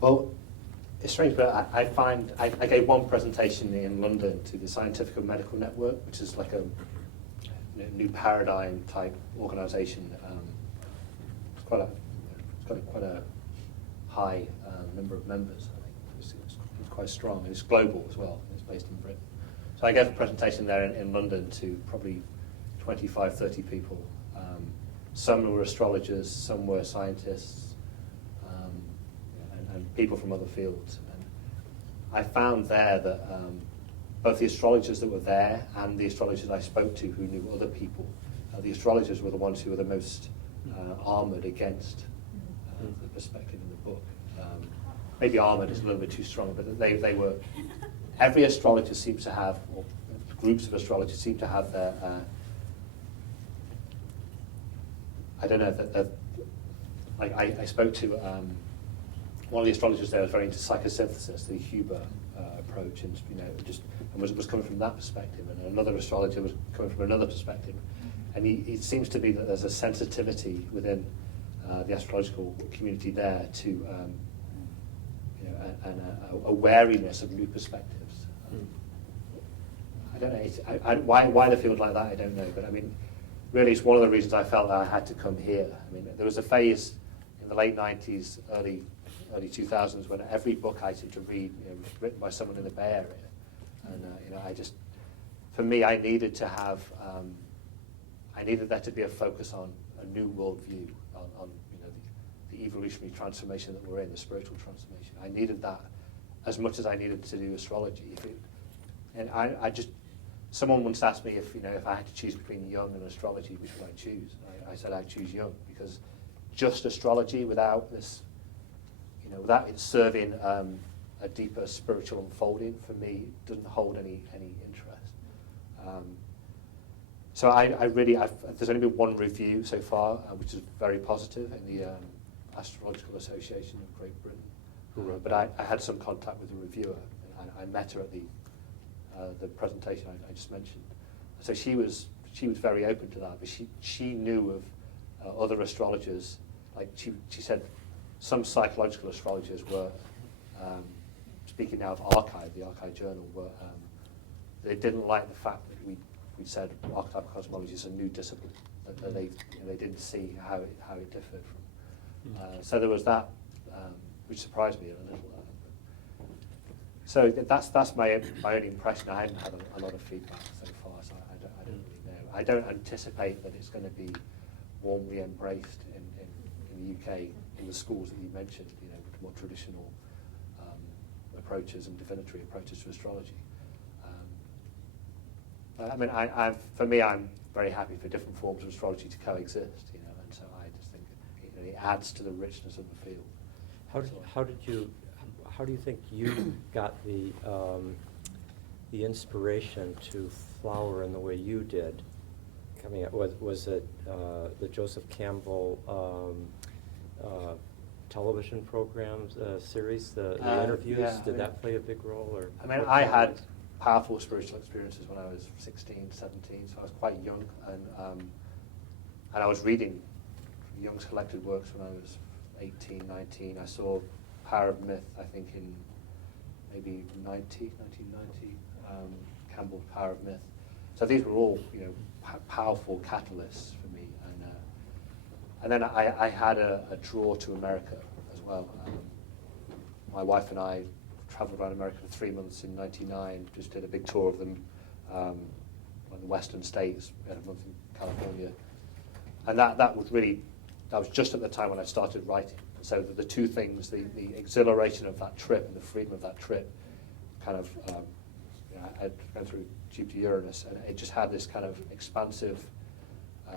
Well, it's strange, but I find I gave one presentation in London to the Scientific and Medical Network, which is like a new paradigm type organisation. It's got quite a high number of members. I think it's quite strong, and it's global as well. It's based in Britain. So I gave a presentation there in London to probably 25, 30 people. Some were astrologers, some were scientists, and people from other fields. And I found there that both the astrologers that were there and the astrologers I spoke to who knew other people, the astrologers were the ones who were the most armoured against the perspective in the book. Maybe armoured is a little bit too strong, but they were. Every astrologer seems to have, or groups of astrologers seem to have their. I don't know. I spoke to one of the astrologers there was very into psychosynthesis, the Huber approach, and was coming from that perspective, and another astrologer was coming from another perspective, and it seems to be that there's a sensitivity within the astrological community there to a wariness of new perspectives. I don't know why the field like that. I don't know, but I mean, really, it's one of the reasons I felt that I had to come here. I mean, there was a phase in the late '90s, early 2000s when every book I seemed to read was written by someone in the Bay Area, and for me, I needed to have, I needed there to be a focus on a new worldview, on the evolutionary transformation that we're in, the spiritual transformation. I needed that as much as I needed to do astrology. Someone once asked me if I had to choose between Jung and astrology, which would I choose? I said I'd choose Jung, because just astrology without this, without it serving a deeper spiritual unfolding, for me, doesn't hold any interest. So there's only been one review so far, which is very positive, in the Astrological Association of Great Britain. But I had some contact with the reviewer, and I met her at the presentation I just mentioned. So she was very open to that, but she knew of other astrologers. Like she said, some psychological astrologers were, speaking now of Archive, the Archive Journal, they didn't like the fact that we said archetypal cosmology is a new discipline, that they didn't see how it differed from. So there was that, which surprised me a little. So that's my only impression. I haven't had a lot of feedback so far, so I don't really know. I don't anticipate that it's going to be warmly embraced in the UK in the schools that you mentioned, with more traditional approaches and divinatory approaches to astrology. I mean, for me, I'm very happy for different forms of astrology to coexist, and so I just think it adds to the richness of the field. How do you think you got the inspiration to flower in the way you did? Coming up, was it the Joseph Campbell television programs series, the interviews? Yeah, did that play a big role? Or I mean, I had powerful spiritual experiences when I was 16, 17, so I was quite young, and I was reading Jung's collected works when I was 18, 19. I saw Power of Myth, I think, in maybe 1990, Campbell's Power of Myth. So these were all, powerful catalysts for me. And then I had a draw to America as well. My wife and I traveled around America for 3 months in '99, just did a big tour of them, in the western states. We had a month in California. And that was just at the time when I started writing. So the two things, the exhilaration of that trip and the freedom of that trip, kind of, I'd gone through Jupiter Uranus, and it just had this kind of expansive,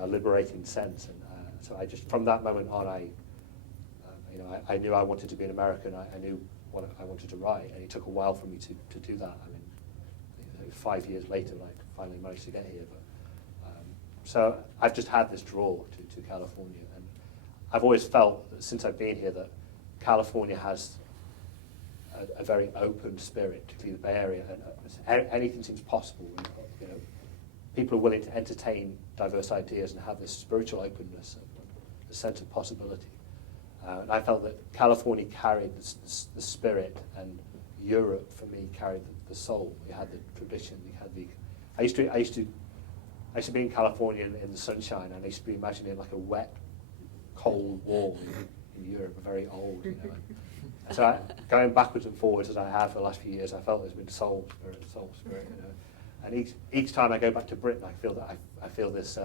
liberating sense. And so I just, from that moment on, I knew I wanted to be an American. I knew what I wanted to write, and it took a while for me to do that. I mean, 5 years later, I finally managed to get here. But so I've just had this draw to California, and I've always felt that since I've been here that California has a very open spirit, particularly the Bay Area, and anything seems possible. People are willing to entertain diverse ideas and have this spiritual openness, a sense of possibility. And I felt that California carried the spirit, and Europe, for me, carried the soul. You had the tradition, you had the... I used to be in California in the sunshine, and I used to be imagining like a wet, cold wall in Europe, very old, you know. And so going backwards and forwards as I have for the last few years, I felt there's been soul spirit, you know. And each time I go back to Britain, I feel this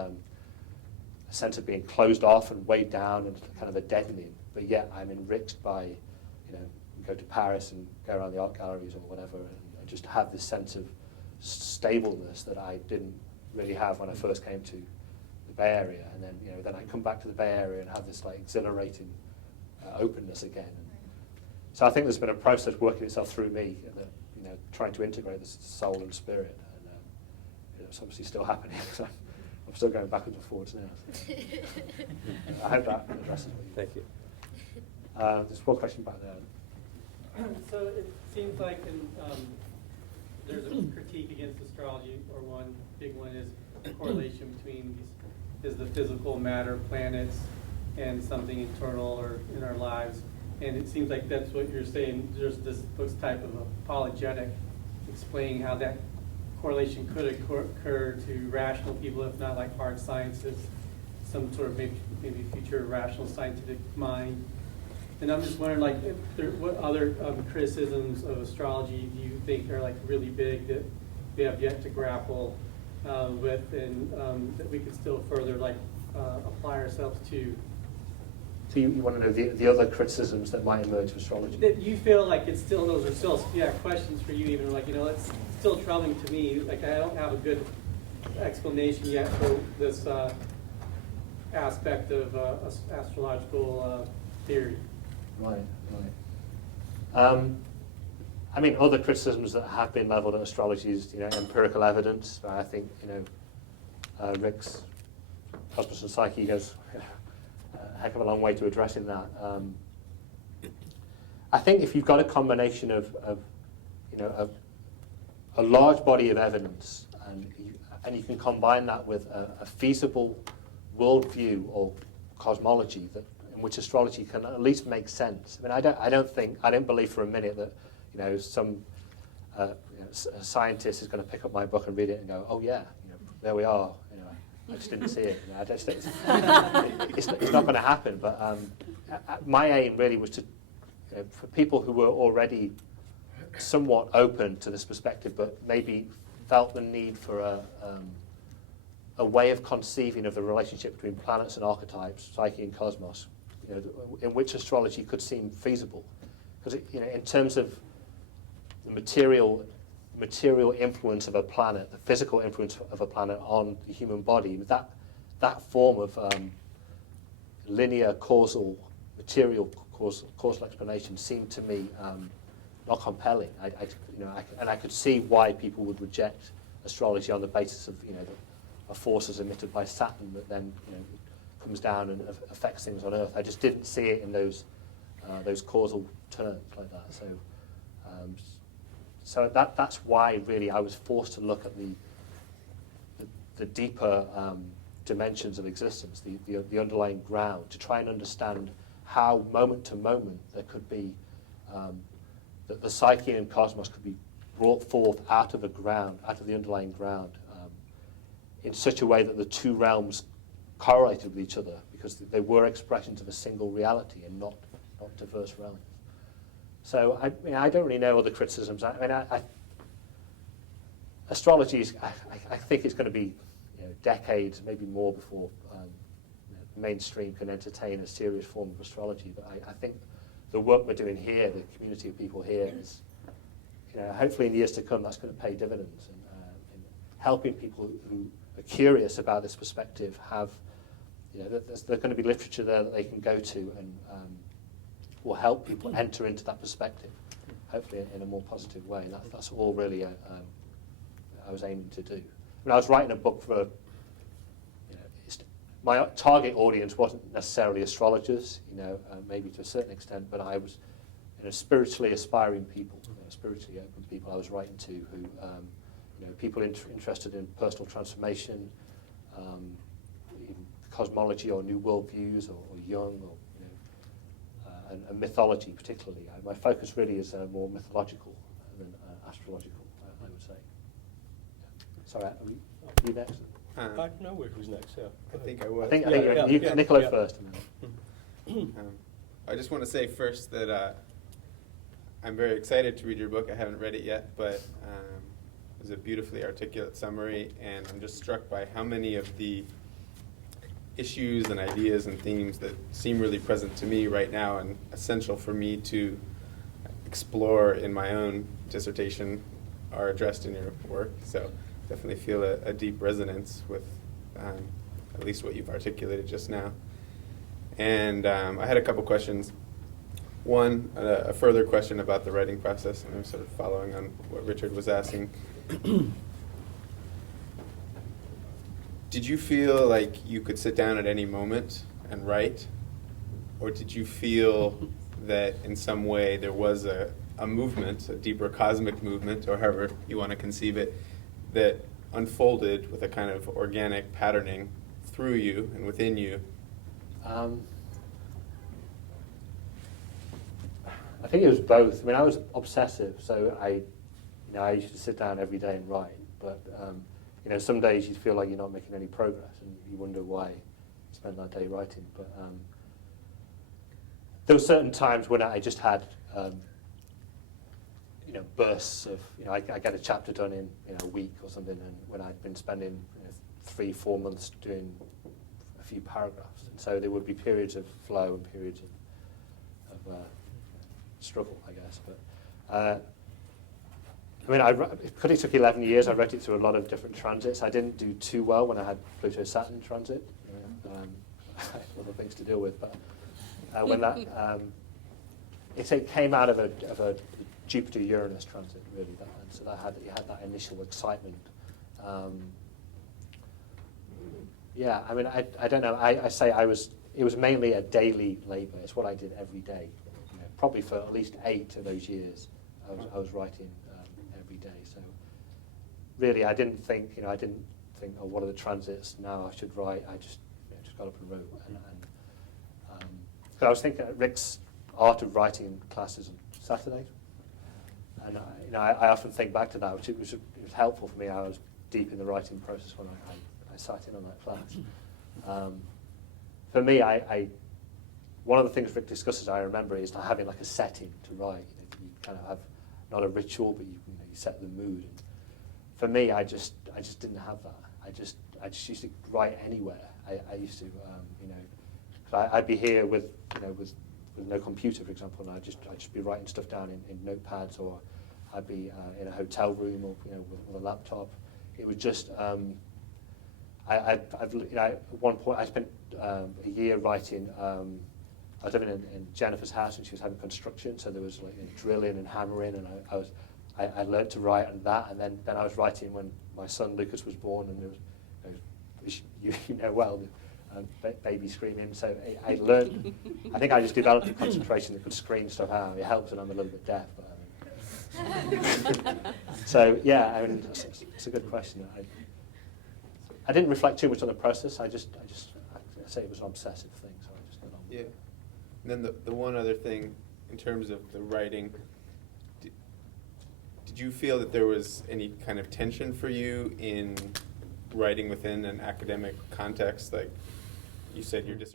sense of being closed off and weighed down and kind of a deadening. But yet I'm enriched by, you know, go to Paris and go around the art galleries or whatever, and just have this sense of stableness that I didn't really have when I first came to the Bay Area. And then, you know, then I come back to the Bay Area and have this like exhilarating openness again. And so I think there's been a process working itself through me, that, you know, trying to integrate this soul and spirit, and you know, it's obviously still happening. So I'm still going backwards and forwards now. So. I hope that addresses what you. Thank you. There's one question back there. So it seems like there's a critique against astrology, or one big one is the correlation between is the physical matter, planets, and something internal or in our lives. And it seems like that's what you're saying. There's this type of apologetic explaining how that correlation could occur to rational people, if not like hard sciences, some sort of maybe future rational scientific mind. And I'm just wondering, like, what other criticisms of astrology do you think are like really big that we have yet to grapple with, and that we could still further like apply ourselves to? So you want to know the other criticisms that might emerge of astrology? That you feel like it's still, those are still, yeah, questions for you, even like, you know, it's still troubling to me. Like, I don't have a good explanation yet for this aspect of astrological theory. Right. I mean, other criticisms that have been levelled at astrology is, you know, empirical evidence. I think, you know, Rick's Cosmos and Psyche goes a heck of a long way to addressing that. I think if you've got a combination of you know, a large body of evidence, and you can combine that with a feasible worldview or cosmology in which astrology can at least make sense. I mean, I don't believe for a minute that, you know, some you know, scientist is going to pick up my book and read it and go, oh yeah, you know, there we are. You know, I just didn't see it. You know, it's not going to happen. But my aim really was to, you know, for people who were already somewhat open to this perspective, but maybe felt the need for a way of conceiving of the relationship between planets and archetypes, psyche and cosmos, you know, in which astrology could seem feasible. Because, you know, in terms of the material influence of a planet, the physical influence of a planet on the human body, that form of linear causal, material causal explanation seemed to me not compelling. I could see why people would reject astrology on the basis of, you know, the forces emitted by Saturn that then, you know, comes down and affects things on Earth. I just didn't see it in those causal terms like that. So that's why really I was forced to look at the deeper dimensions of existence, the underlying ground, to try and understand how moment to moment there could be that the psyche and cosmos could be brought forth out of the ground, out of the underlying ground, in such a way that the two realms correlated with each other, because they were expressions of a single reality and not diverse realms. So I don't really know other criticisms. Astrology is, I think it's going to be, you know, decades, maybe more, before mainstream can entertain a serious form of astrology. But I think the work we're doing here, the community of people here, is, you know, hopefully in the years to come, that's going to pay dividends, and in helping people who are curious about this perspective have, you know, there's going to be literature there that they can go to and will help people enter into that perspective, hopefully in a more positive way. And that's all really I was aiming to do. When I was writing a book for, you know, my target audience wasn't necessarily astrologers, you know, maybe to a certain extent, but I was, you know, spiritually aspiring people, you know, spiritually open people I was writing to who, you know, people interested in personal transformation, even cosmology or new worldviews or Jung, or, you and mythology particularly. My focus really is more mythological than astrological, I would say. Sorry, are you next? I don't know who's next, yeah. I think I was. I think Yeah, you, yeah, Nicola yeah. first. I just want to say first that I'm very excited to read your book. I haven't read it yet, but it was a beautifully articulate summary, and I'm just struck by how many of the issues and ideas and themes that seem really present to me right now and essential for me to explore in my own dissertation are addressed in your work. So definitely feel a deep resonance with at least what you've articulated just now. And I had a couple questions. One, a further question about the writing process, and I'm sort of following on what Richard was asking. Did you feel like you could sit down at any moment and write? Or did you feel that in some way there was a movement, a deeper cosmic movement, or however you want to conceive it, that unfolded with a kind of organic patterning through you and within you? I think it was both. I mean, I was obsessive, so I used to sit down every day and write. But some days you feel like you're not making any progress, and you wonder why you spend that day writing. But there were certain times when I just had bursts of I get a chapter done in a week or something, and when I'd been spending 3-4 months doing a few paragraphs, and so there would be periods of flow and periods of struggle, I guess. But because it took 11 years, I read it through a lot of different transits. I didn't do too well when I had Pluto-Saturn transit. Other things to deal with, but when that it came out of a Jupiter-Uranus transit, really. And so you had that initial excitement. I don't know. I say it was mainly a daily labor. It's what I did every day. Probably for at least 8 of those years, I was writing every day. So really, I didn't think, oh, what are the transits now? I should write. I just got up and wrote. But I was thinking Rick's art of writing classes on Saturdays, and I often think back to that, which it was helpful for me. I was deep in the writing process when I sat in on that class. For me, one of the things Rick discusses, I remember, is having like a setting to write. You kind of have not a ritual, but you set the mood. And for me, I just didn't have that. I just used to write anywhere. I used to, cause I'd be here with no computer, for example, and I'd just be writing stuff down in notepads, or I'd be in a hotel room, or with a laptop. It was just. At one point, I spent a year writing. I was living in Jennifer's house, and she was having construction, so there was like drilling and hammering, and I learned to write on that, and then I was writing when my son Lucas was born, and there was baby screaming. So I learned. I think I just developed a concentration that could scream stuff out. It helps, and I'm a little bit deaf. But, so yeah, it's a good question. I didn't reflect too much on the process. I say it was an obsessive thing, so I just went on. Yeah. And then the one other thing, in terms of the writing, did you feel that there was any kind of tension for you in writing within an academic context? Like you said, your dissertation